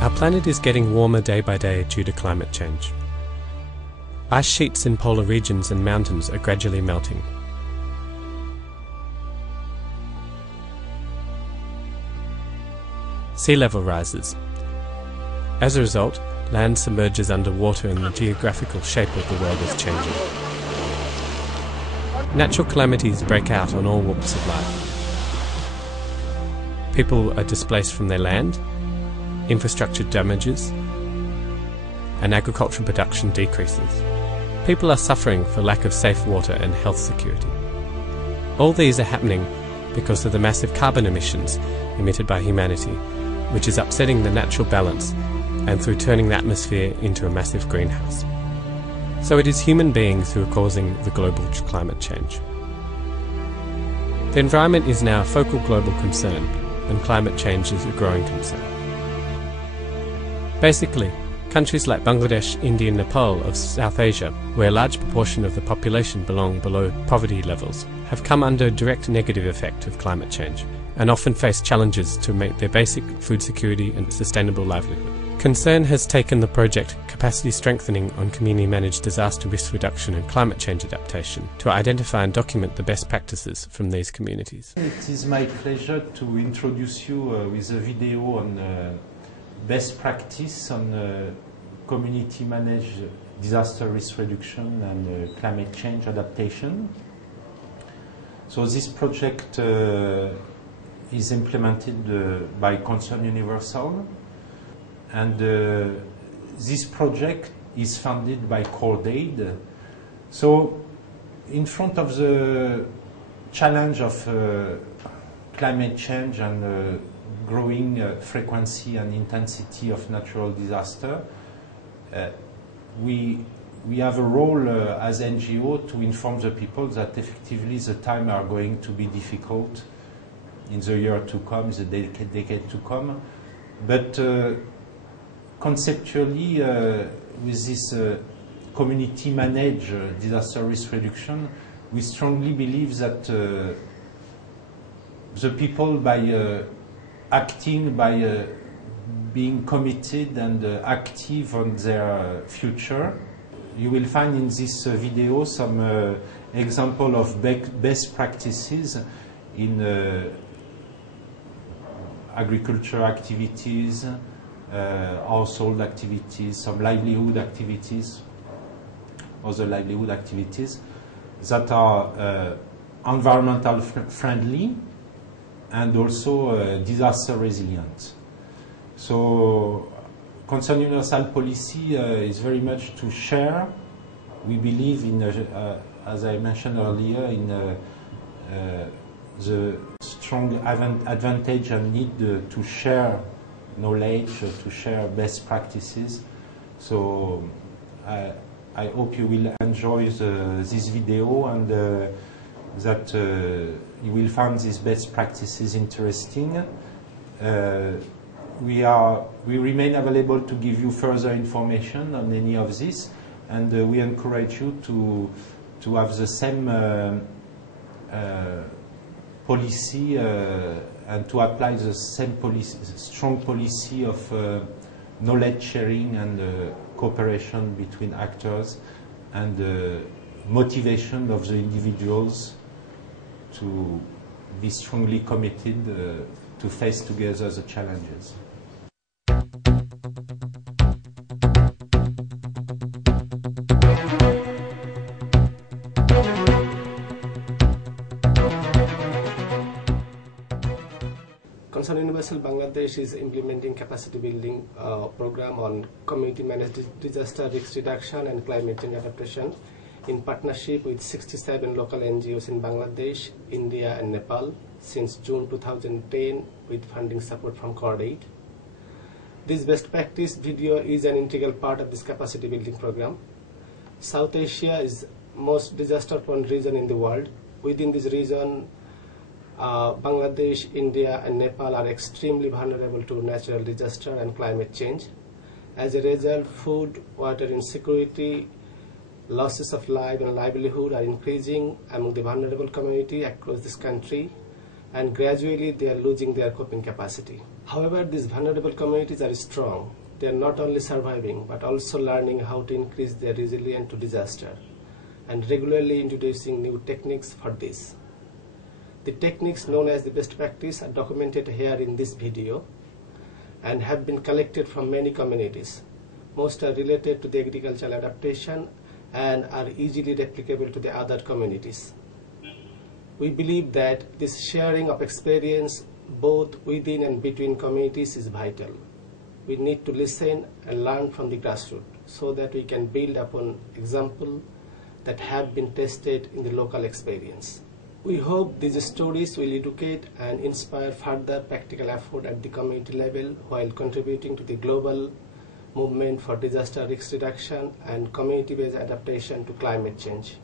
Our planet is getting warmer day by day due to climate change. Ice sheets in polar regions and mountains are gradually melting. Sea level rises. As a result, land submerges underwater and the geographical shape of the world is changing. Natural calamities break out on all walks of life. People are displaced from their land, infrastructure damages, and agricultural production decreases. People are suffering for lack of safe water and health security. All these are happening because of the massive carbon emissions emitted by humanity, which is upsetting the natural balance and through turning the atmosphere into a massive greenhouse. So it is human beings who are causing the global climate change. The environment is now a focal global concern, and climate change is a growing concern. Basically, countries like Bangladesh, India and Nepal of South Asia, where a large proportion of the population belong below poverty levels, have come under a direct negative effect of climate change and often face challenges to meet their basic food security and sustainable livelihood. Concern has taken the project Capacity Strengthening on Community Managed Disaster Risk Reduction and Climate Change Adaptation to identify and document the best practices from these communities. It is my pleasure to introduce you with a video on best practice on community managed disaster risk reduction and climate change adaptation. So this project is implemented by Concern Universal, and this project is funded by CordAid. So in front of the challenge of climate change and growing frequency and intensity of natural disaster, we have a role as NGO to inform the people that effectively the times are going to be difficult in the year to come, the decade to come. But conceptually, with this community managed disaster risk reduction, we strongly believe that the people, by acting, by being committed and active on their future. You will find in this video some example of best practices in agriculture activities, household activities, some livelihood activities, other livelihood activities that are environmental friendly and also disaster resilient. So Concern Universal policy is very much to share. We believe in, as I mentioned earlier, in the strong advantage and need to share knowledge, to share best practices. So I hope you will enjoy this video and that you will find these best practices interesting. We remain available to give you further information on any of this, and we encourage you to have the same policy and to apply the same strong policy of knowledge sharing and cooperation between actors and motivation of the individuals to be strongly committed to face together the challenges. Concern Universal Bangladesh is implementing capacity building program on community managed disaster risk reduction and climate change adaptation in partnership with 67 local NGOs in Bangladesh, India and Nepal since June 2010 with funding support from CordAid. This best practice video is an integral part of this capacity building program. South Asia is most disaster prone region in the world. Within this region, Bangladesh, India and Nepal are extremely vulnerable to natural disaster and climate change. As a result, food, water insecurity, losses of life and livelihood are increasing among the vulnerable community across this country, and gradually they are losing their coping capacity. However, these vulnerable communities are strong. They are not only surviving, but also learning how to increase their resilience to disaster and regularly introducing new techniques for this. The techniques known as the best practice are documented here in this video and have been collected from many communities. Most are related to the agricultural adaptation and are easily replicable to the other communities. We believe that this sharing of experience both within and between communities is vital. We need to listen and learn from the grassroots so that we can build upon examples that have been tested in the local experience. We hope these stories will educate and inspire further practical effort at the community level while contributing to the global movement for disaster risk reduction and community-based adaptation to climate change.